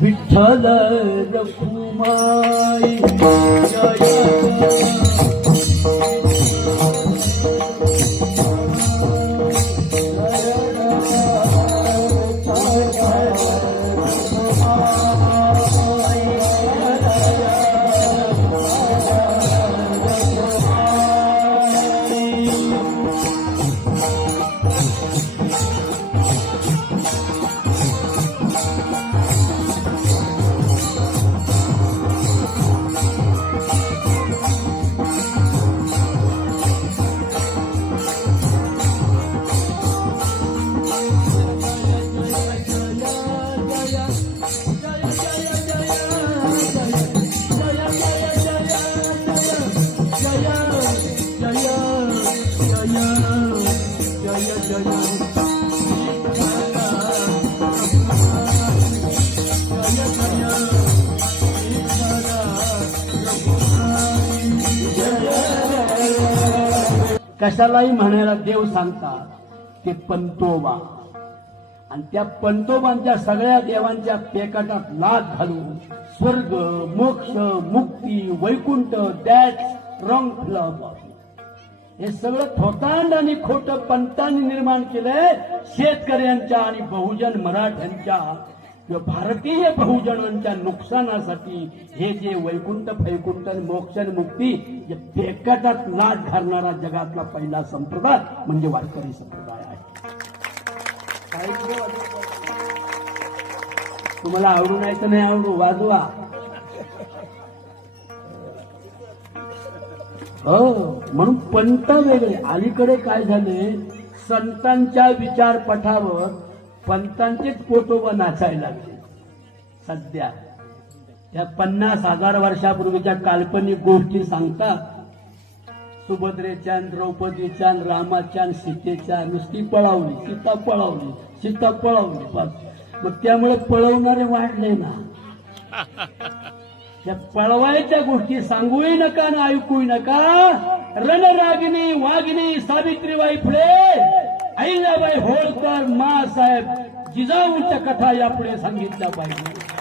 विठ्ठल रखुमाई जय कशालाही म्हणायला देव सांगतात ते पंतोबा, आणि त्या पंतोबांच्या सगळ्या देवांच्या पेकाटात लाथ घालून स्वर्ग, मोक्ष, मुक्ती, वैकुंठ, दॅट्स रॉंग फिलॉसॉफी, हे सगळं थोतांड आणि खोटं पंतांनी निर्माण केलंय शेतकऱ्यांच्या आणि बहुजन मराठ्यांच्या किंवा भारतीय बहुजनांच्या नुकसानासाठी. हे जे वैकुंठ, फैकुंठ, मोक्ष आणि मुक्ती जे पेकाटात लाट घालणारा जगातला पहिला संप्रदाय म्हणजे वारकरी संप्रदाय आहे. तुम्हाला आवडू नाही तर नाही आवडू, वाजवा. हो, म्हणून पंत वेगळे. अलीकडे काय झाले, संतांच्या विचारपठावर पंतांचेच पोटोबा नाचायला लागले. सध्या त्या 50,000 वर्षापूर्वीच्या काल्पनिक गोष्टी सांगतात. सुभद्रेच्या, द्रौपदीच्या, रामाच्या, सीतेच्या, नुसती पळावली, सीता पळावली, सीता पळावली बस. मग त्यामुळे पळवणारे वाढले ना. त्या पळवायच्या गोष्टी सांगूही नका ना ऐकूही नका. रणरागिनी, वाघिणी, सावित्रीबाई फुले, अहिल्याबाई होळकर, माँसाहेब जिजाऊच्या कथा यापुढे सांगितल्या पाहिजे.